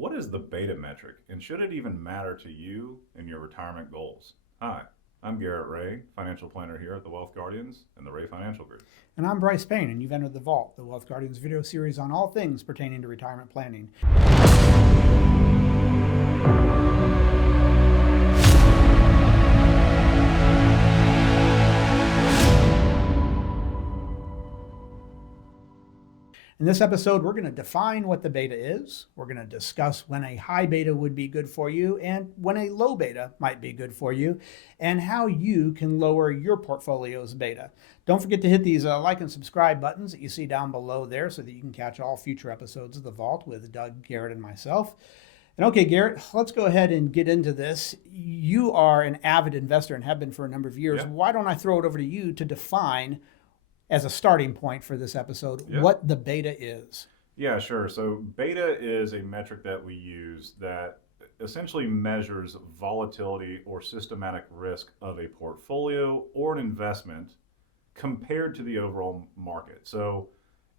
What is the beta metric, and should it even matter to you and your retirement goals? Hi, I'm Garrett Ray, financial planner here at the Wealth Guardians and the Ray Financial Group. And I'm Brice Payne, and you've entered The Vault, the Wealth Guardians video series on all things pertaining to retirement planning. In this episode, we're going to define what the beta is. We're going to discuss when a high beta would be good for you and when a low beta might be good for you, and how you can lower your portfolio's beta. Don't forget to hit these like and subscribe buttons that you see down below there so that you can catch all future episodes of The Vault with Doug, Garrett, and myself. And okay, Garrett, let's go ahead and get into this. You are an avid investor and have been for a number of years. Yeah. Why don't I throw it over to you to define, as a starting point for this episode, Yeah. what the beta is? Yeah, sure. So beta is a metric that we use that essentially measures volatility or systematic risk of a portfolio or an investment compared to the overall market. So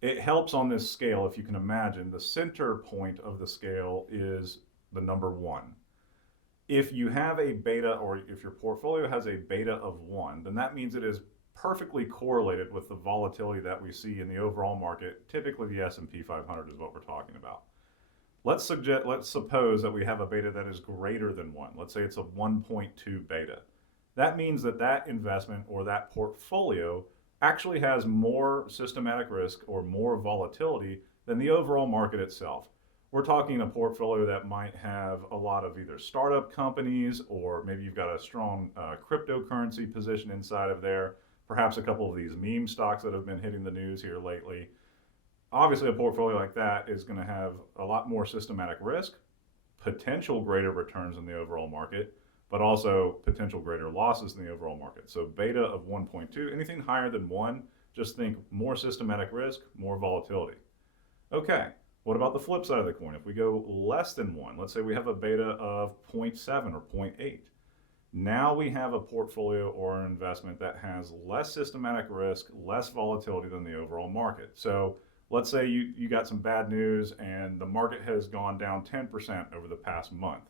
it helps on this scale. If you can imagine, the center point of the scale is the number 1. If you have a beta, or if your portfolio has a beta of 1, then that means it is perfectly correlated with the volatility that we see in the overall market. Typically the S&P 500 is what we're talking about. Let's suppose that we have a beta that is greater than 1. Let's say it's a 1.2 beta. That means that that investment or that portfolio actually has more systematic risk or more volatility than the overall market itself. We're talking a portfolio that might have a lot of either startup companies, or maybe you've got a strong cryptocurrency position inside of there, perhaps a couple of these meme stocks that have been hitting the news here lately. Obviously, a portfolio like that is going to have a lot more systematic risk, potential greater returns in the overall market, but also potential greater losses in the overall market. So beta of 1.2, anything higher than 1, just think more systematic risk, more volatility. Okay, what about the flip side of the coin? If we go less than 1, let's say we have a beta of 0.7 or 0.8. Now we have a portfolio or an investment that has less systematic risk, less volatility than the overall market. So let's say you got some bad news and the market has gone down 10% over the past month.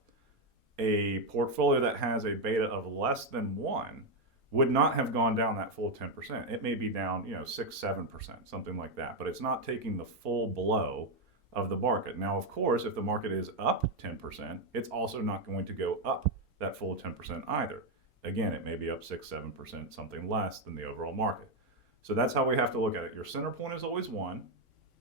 A portfolio that has a beta of less than 1 would not have gone down that full 10%. It may be down, 6, 7%, something like that, but it's not taking the full blow of the market. Now, of course, if the market is up 10%, it's also not going to go up that full 10% either. Again, it may be up 6, 7%, something less than the overall market. So that's how we have to look at it. Your center point is always 1,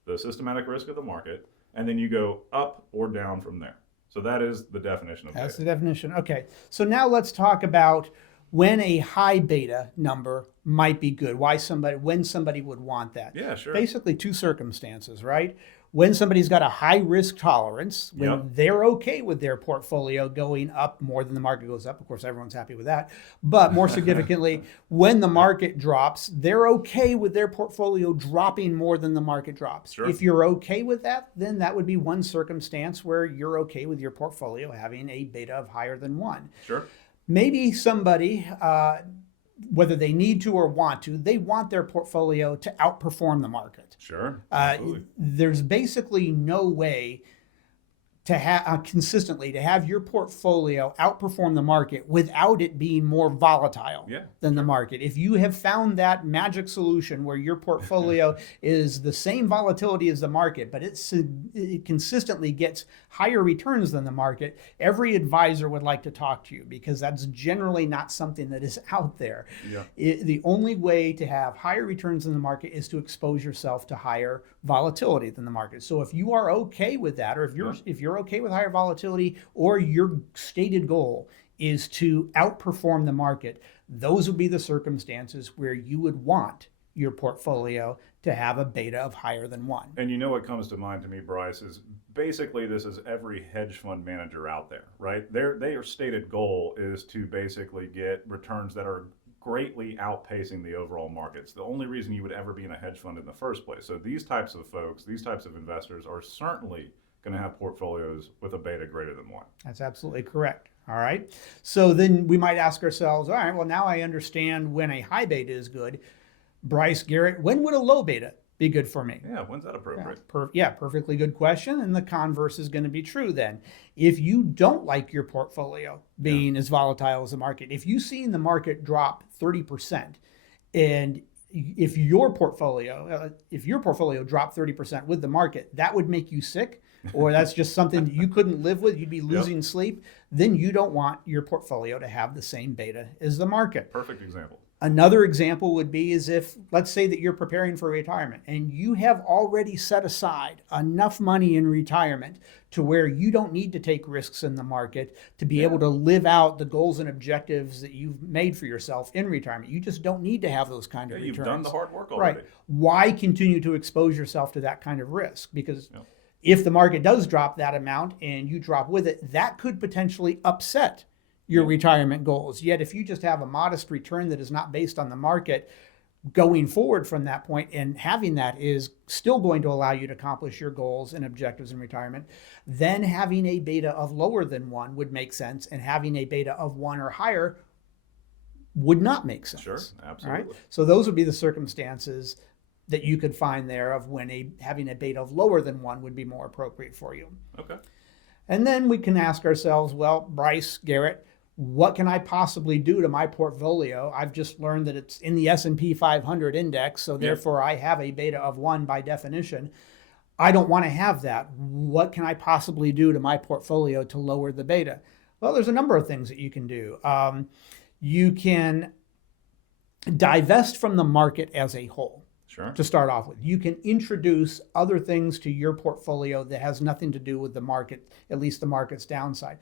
the systematic risk of the market, and then you go up or down from there. So that is the definition of beta. That's the definition. Okay. So now let's talk about when a high beta number might be good. When somebody would want that. Yeah, sure. Basically 2 circumstances, right? When somebody's got a high risk tolerance, when Yep. they're okay with their portfolio going up more than the market goes up. Of course, everyone's happy with that. But more significantly, when the market drops, they're okay with their portfolio dropping more than the market drops. Sure. If you're okay with that, then that would be one circumstance where you're okay with your portfolio having a beta of higher than 1. Sure. Maybe somebody, whether they need to or want to, they want their portfolio to outperform the market. Sure. Absolutely. There's basically no way to have consistently to have your portfolio outperform the market without it being more volatile than the market. If you have found that magic solution where your portfolio is the same volatility as the market, but it consistently gets higher returns than the market, every advisor would like to talk to you, because that's generally not something that is out there. Yeah. The only way to have higher returns than the market is to expose yourself to higher volatility than the market. So if you are okay with that, or if you're okay with higher volatility, or your stated goal is to outperform the market, those would be the circumstances where you would want your portfolio to have a beta of higher than 1. And you know what comes to mind to me, Brice, is basically this is every hedge fund manager out there, right? Their stated goal is to basically get returns that are greatly outpacing the overall markets. The only reason you would ever be in a hedge fund in the first place. So these types of folks, these types of investors are certainly going to have portfolios with a beta greater than 1. That's absolutely correct. All right. So then we might ask ourselves, all right, well, now I understand when a high beta is good. Brice, Garrett, when would a low beta be good for me? Yeah, when's that appropriate? Perfectly good question. And the converse is going to be true then. If you don't like your portfolio being as volatile as the market, if you've seen the market drop 30%, and if your portfolio dropped 30% with the market, that would make you sick, or that's just something that you couldn't live with, you'd be losing sleep, then you don't want your portfolio to have the same beta as the market. Perfect example. Another example would be is if, let's say that you're preparing for retirement and you have already set aside enough money in retirement to where you don't need to take risks in the market to be able to live out the goals and objectives that you've made for yourself in retirement. You just don't need to have those kind of returns. You've done the hard work already. Right. Why continue to expose yourself to that kind of risk? Because if the market does drop that amount and you drop with it, that could potentially upset your retirement goals. Yet if you just have a modest return that is not based on the market going forward from that point, and having that is still going to allow you to accomplish your goals and objectives in retirement, then having a beta of lower than 1 would make sense, and having a beta of 1 or higher would not make sense. Sure, absolutely. All right? So those would be the circumstances that you could find there of when having a beta of lower than 1 would be more appropriate for you. Okay. And then we can ask ourselves, well, Brice, Garrett, what can I possibly do to my portfolio? I've just learned that it's in the S&P 500 index, so therefore I have a beta of 1 by definition. I don't want to have that. What can I possibly do to my portfolio to lower the beta? Well, there's a number of things that you can do. You can divest from the market as a whole. Sure. To start off with, you can introduce other things to your portfolio that has nothing to do with the market, at least the market's downside.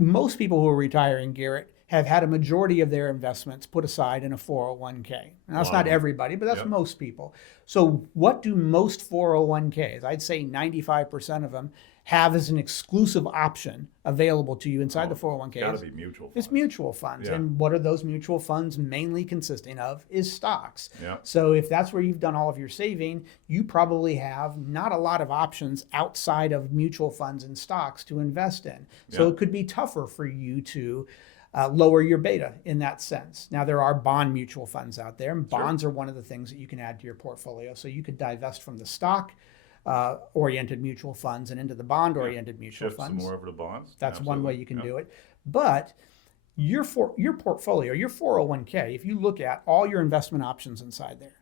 Most people who are retiring, Garrett, have had a majority of their investments put aside in a 401k. And that's not everybody, but that's most people. So what do most 401ks, I'd say 95% of them, have as an exclusive option available to you inside the 401ks? It's got to be mutual funds. It's mutual funds. And what are those mutual funds mainly consisting of is stocks. Yeah. So if that's where you've done all of your saving, you probably have not a lot of options outside of mutual funds and stocks to invest in. So it could be tougher for you to lower your beta in that sense. Now, there are bond mutual funds out there, and bonds are one of the things that you can add to your portfolio. So you could divest from the stock oriented mutual funds and into the bond oriented mutual Shift funds. some more over to bonds. That's one way you can do it. But your portfolio, your 401k, if you look at all your investment options inside there,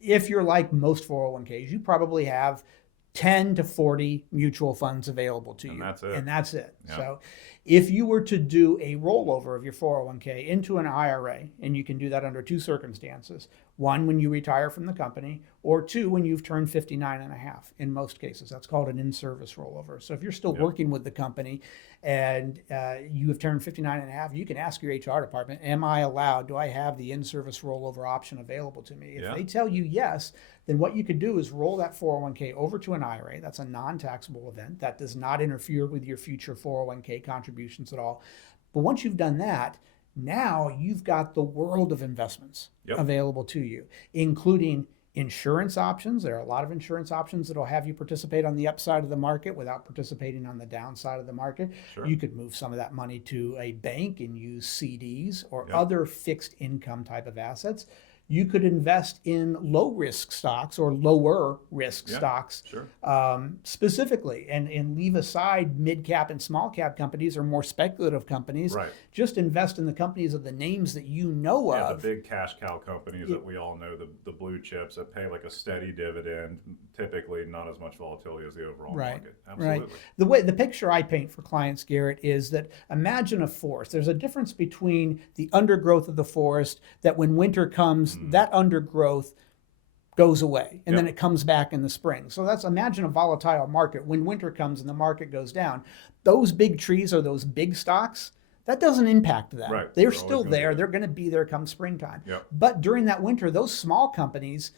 if you're like most 401ks, you probably have 10 to 40 mutual funds available to you. And that's it. Yeah. So if you were to do a rollover of your 401k into an IRA, and you can do that under 2 circumstances. 1, when you retire from the company, or 2, when you've turned 59 and a half in most cases. That's called an in-service rollover. So if you're still working with the company and you have turned 59 and a half, you can ask your HR department, am I allowed, do I have the in-service rollover option available to me? If they tell you yes, then what you could do is roll that 401k over to an IRA. That's a non-taxable event. That does not interfere with your future 401k contributions at all. But once you've done that, now you've got the world of investments available to you, including insurance options. There are a lot of insurance options that will have you participate on the upside of the market without participating on the downside of the market. Sure. You could move some of that money to a bank and use CDs or other fixed income type of assets. You could invest in low risk stocks or lower risk stocks specifically, and leave aside mid cap and small cap companies or more speculative companies. Right. Just invest in the companies of the names that you know of. The big cash cow companies that we all know, the blue chips that pay like a steady dividend, typically not as much volatility as the overall market. Absolutely. Right. The picture I paint for clients, Garrett, is that imagine a forest. There's a difference between the undergrowth of the forest that when winter comes, that undergrowth goes away and then it comes back in the spring. So imagine a volatile market. When winter comes and the market goes down, those big trees or those big stocks, that doesn't impact them. Right. They're still there. They're going to be there come springtime. Yep. But during that winter, those small companies,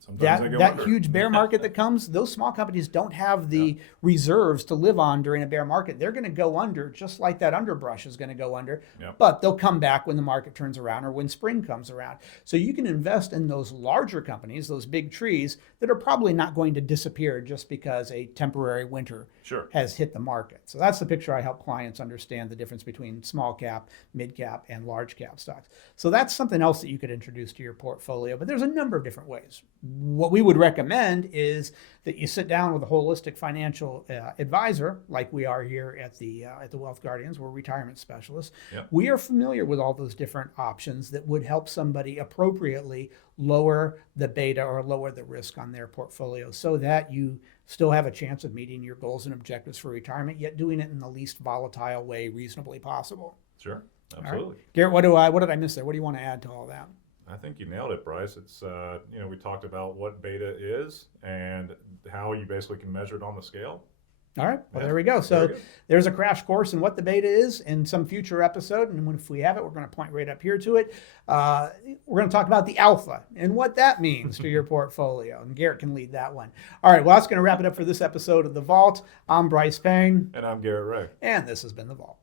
Sometimes that huge bear market that comes, those small companies don't have the reserves to live on during a bear market. They're going to go under, just like that underbrush is going to go under, but they'll come back when the market turns around or when spring comes around. So you can invest in those larger companies, those big trees that are probably not going to disappear just because a temporary winter has hit the market. So that's the picture I help clients understand the difference between small cap, mid cap, and large cap stocks. So that's something else that you could introduce to your portfolio, but there's a number of different ways. what we would recommend is that you sit down with a holistic financial advisor, like we are here at the Wealth Guardians. We're retirement specialists. Yep. We are familiar with all those different options that would help somebody appropriately lower the beta or lower the risk on their portfolio, so that you still have a chance of meeting your goals and objectives for retirement, yet doing it in the least volatile way reasonably possible. Sure, absolutely. Right. Garrett, what did I miss there? What do you want to add to all that? I think you nailed it, Brice. It's we talked about what beta is and how you basically can measure it on the scale. All right. Well, Yeah. there we go. So Very good. there's a crash course in what the beta is in some future episode. And if we have it, we're going to point right up here to it. We're going to talk about the alpha and what that means to your portfolio. And Garrett can lead that one. All right. Well, that's going to wrap it up for this episode of The Vault. I'm Brice Payne. And I'm Garrett Ray. And this has been The Vault.